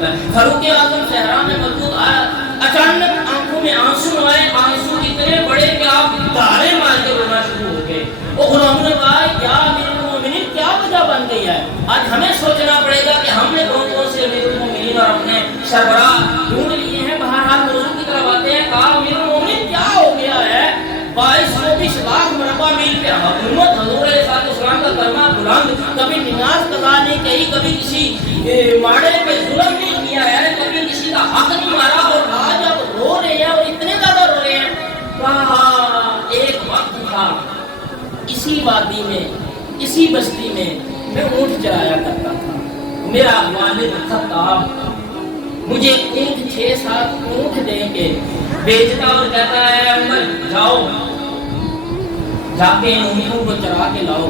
کرتا ہے۔ فاروق اعظم صحرا میں موجود اچانک آنکھوں میں آنسو آئے، آنسو اتنے بڑے کہ آپ دھارے مار کے رونا شروع ہو گئے۔ وہ غلاموں نے کہا یا امیر المومنین کیا وجہ بن گئی ہے؟ آج ہمیں سوچنا پڑے گا کہ ہم نے کون کون سے امیر المومنین اور اپنے سربراہ ڈھونڈ لیے ہیں۔ بہرحال موضوع کی طرف آتے ہیں۔ کہا امیر المومنین کیا ہو گیا ہے؟ 22 لاکھ مربع میل پہ حکومت، حضور علیہ السلام کا کلمہ بلند، کبھی نماز قضا نہیں کی، کبھی کسی ماڑے پہ ظلم نہیں کیا ہے، کبھی کسی کا حق نہیں مارا، اور آج اب رو رہے ہیں اور اتنے زیادہ رو رہے ہیں۔ کہا ایک وقت تھا اسی وادی میں، اسی بستی میں میں اونٹ چرایا کرتا تھا۔ میرا والد خطاب مجھے اونٹ 6-7 اونٹ دے کے بیچتا اور کہتا ہے عمر جاؤ جا کے ان اونٹوں کو چرا کے لاؤ،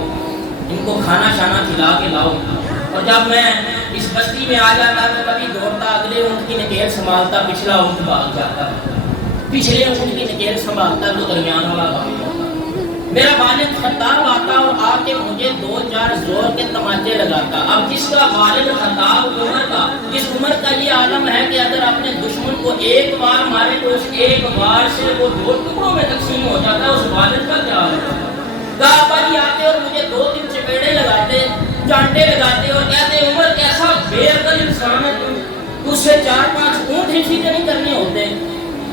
ان کو کھانا شانا کھلا کے لاؤ۔ اور جب میں اس بستی میں آ جاتا تو کبھی دوڑتا اگلے اونٹ کی نکیل سنبھالتا، پچھلا اونٹ بھاگ جاتا، پچھلے اونٹ کی نکیل سنبھالتا تو درمیان والا بھاگ جاتا۔ میرا والد خطاب آتا اور آ کے مجھے 2-4 زور کے تماچے لگاتا۔ اب جس کا والد خطاب عمر کا، جس عمر کا یہ عالم ہے کہ اگر اپنے دشمن کو ایک بار مارے تو اس ایک بار سے وہ 2 ٹکڑوں میں تقسیم ہو جاتا ہے، اس والد کا کیا ہوتا ہے؟ ابا جی آتے اور مجھے 2-3 چپیڑے لگاتے، چانٹے لگاتے اور کہتے عمر کیسا بے عقل انسان ہے تو اس سے 4-5 اونٹ ہی سیدھے نہیں کرنے ہوتے۔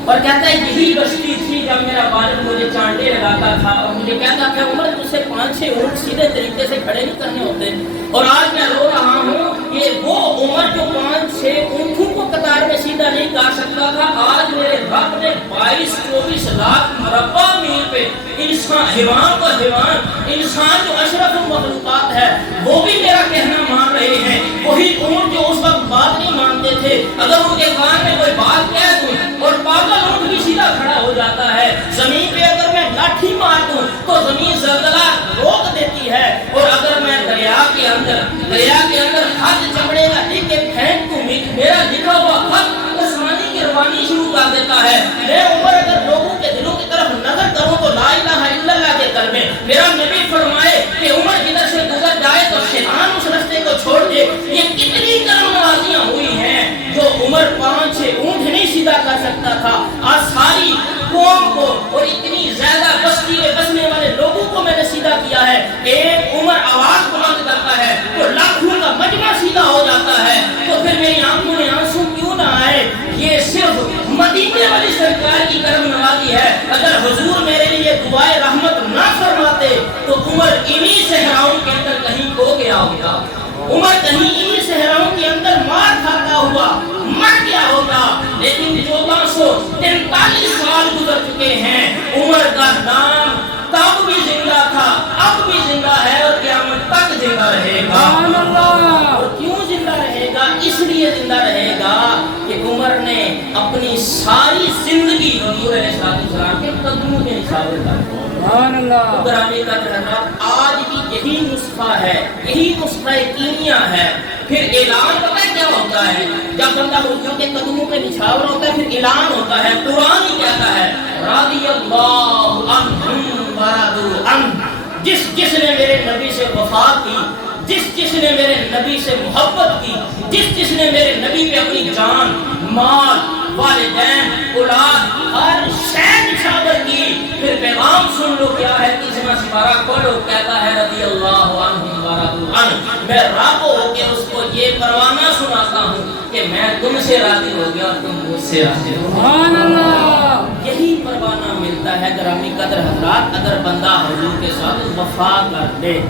اور کہتا ہے یہی بستی تھی جب میرا والد مجھے چانٹے لگاتا تھا اور مجھے کہتا تھا عمر تجھ سے 5-6 اونٹ سیدھے طریقے سے کھڑے نہیں کرنے ہوتے۔ اور آج میں رو رہا ہوں کہ وہ عمر جو 5-6 اونٹوں کو قطار میں سیدھا نہیں کر سکتا تھا، آج میرے رب نے 22-24 لاکھ مربع میل پہ انسان، حیوان کا حیوان، انسان جو اشرف المخلوقات ہے وہ بھی میرا کہنا مان رہے ہیں۔ وہی اونٹ جو اس وقت بات نہیں مانتے تھے، اگر ان کے کان میں کوئی بات کہہ دوں اور پاگل اونٹ بھی سیدھا کھڑا ہو جاتا ہے۔ زمین پہ اگر میں لاٹھی مار دوں تو زمین زلزلہ روک دیتی ہے، اور اگر میں دریا کے اندر ہاتھ چمڑے کا ایک پھینک دوں، میرا لکھا ہوا خط آسمانی کی روانی شروع کر دیتا ہے۔ میں عمر اگر لوگوں کے دلوں کی طرف نظر کروں تو لا الہ الا اللہ کے کلمے، میرا نبی فرمائے کہ عمر جدھر سے گزر جائے تو شیطان اس راستے کو چھوڑ دے۔ یہ کتنی کرم نوازیاں ہوئی ہیں جو عمر 5-6 اونٹ نہیں سیدھا کر سکتا تھا، آج ساری قوم کو اور اتنی زیادہ بستی میں بسنے والے لوگوں کو میں نے سیدھا کیا ہے۔ ایک عمر آواز بلند کرتا ہے تو لاکھوں کا مجمع سیدھا ہو جاتا ہے، تو پھر میری آنکھوں میں آنسو کیوں نہ آئے؟ یہ صرف مدینے والی سرکار کی کرم نوازی ہے۔ اگر حضور میرے لیے دعائے رحمت نہ فرماتے تو عمر انہی صحراؤں کے اندر کہیں کھو گیا ہوتا، عمر کہیں انہی صحراؤں کے اندر مار کھاتا ہوا مر گیا ہوتا۔ لیکن 1443 سال گزر چکے ہیں، عمر کا نام تب بھی زندہ تھا، اب بھی زندہ ہے اور قیامت تک زندہ رہے گا۔ اور کیوں زندہ رہے گا؟ اس لیے زندہ رہے گا کہ عمر نے اپنی ساری زندگی حضور علیہ السلام کے قدموں کے نشاور کر گرامی کا حضرات، آج بھی یہی نسخہ ہے، یہی نسخہ کیمیا ہے۔ پھر اعلان پتہ ہے کیا ہوتا ہے؟ جب بندہ حضور کے قدموں کے نشاور ہوتا ہے پھر اعلان ہوتا ہے، قرآن ہی کہتا ہے رضی اللہ عنہم ورضوا عنہ، جس نے میرے نبی سے وفا کی، جس نے میرے نبی سے محبت کی، جس نے میرے نبی پہ اپنی جان، مال، والدین، اولاد، ہر شے نشاور کی۔ پھر پیغام سن لو کیا ہے، 30واں سپارہ کھولو، کہتا ہے رضی اللہ عنہم ورضوا عنہ، میں رب ہو کے اس کو یہ پروانہ سناتا ہوں کہ میں تم سے راضی ہو گیا اور تم مجھ سے راضی ہو گیا۔ سبحان اللہ، یہی پروانہ ملتا ہے گرامی قدر حضرات اگر بندہ حضور کے ساتھ وفا کر دے۔